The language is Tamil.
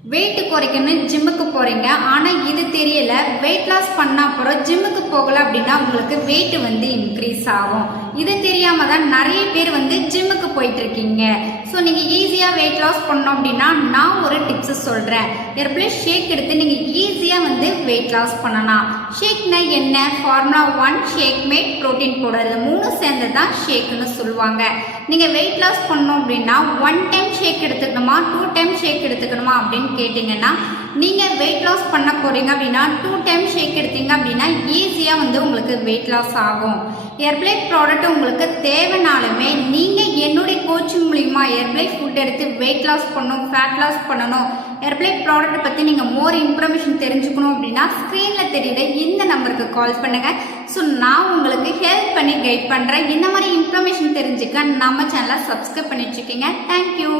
வெயிட் குறைக்கணும் ஜிம்முக்கு போறீங்க, ஆனா இது தெரியல. வெயிட் லாஸ் பண்ண அப்புறம் ஜிம்முக்கு போகல அப்படின்னா உங்களுக்கு வெயிட் இன்க்ரீஸ் ஆகும். இது தெரியாம தான் நிறைய பேர் ஜிம்முக்கு போயிட்டு இருக்கீங்க. ஸோ நீங்க ஈஸியா வெயிட் லாஸ் பண்ணணும் அப்படின்னா நான் ஒரு டிப்ஸ் சொல்றேன். ஹெர்பல் ஷேக் எடுத்து நீங்க ஈஸியா வெயிட் லாஸ் பண்ணலாம். ஷேக்னா என்ன? Formula 1, shake mate, protein powder, இது 3 சேர்ந்து தான் ஷேக்னு சொல்லுவாங்க. நீங்க வெயிட் லாஸ் பண்ணணும் அப்படின்னா 1 டைம் ஷேக் எடுத்துக்கணுமா 2 டைம் ஷேக் எடுத்துக்கணுமா அப்படின்னு கேட்டீங்கன்னா, நீங்க வெயிட் லாஸ் பண்ண போறீங்க அப்படின்னா 2 டைம் ஷேக் எடுத்தீங்க அப்படின்னா ஈஸியா உங்களுக்கு வெயிட் லாஸ் ஆகும். ஹெர்பல் ப்ராடக்ட் உங்களுக்கு தேவைனாலுமே நீங்க என்னுடைய கோச்சிங் மூலியமா ஹெர்பல் ஃபுட் எடுத்து வெயிட் லாஸ் பண்ணணும், ஃபேட் லாஸ் பண்ணணும், ஹெர்பல் ப்ராடக்ட் பத்தி நீங்க மோர் இன்ஃபர்மேஷன் தெரிஞ்சுக்கணும் அப்படின்னா ஸ்கிரீன்ல தெரியுற இந்த நம்பருக்கு கால் பண்ணுங்க. ஸோ நான் உங்களுக்கு ஹெல்ப் பண்ணி கைட் பண்றேன். இந்த மாதிரி இன்ஃபர்மேஷன் தெரிஞ்சுக்க நம்ம சேனலை சப்ஸ்கிரைப் பண்ணி வச்சுக்கோங்க. தேங்க்யூ.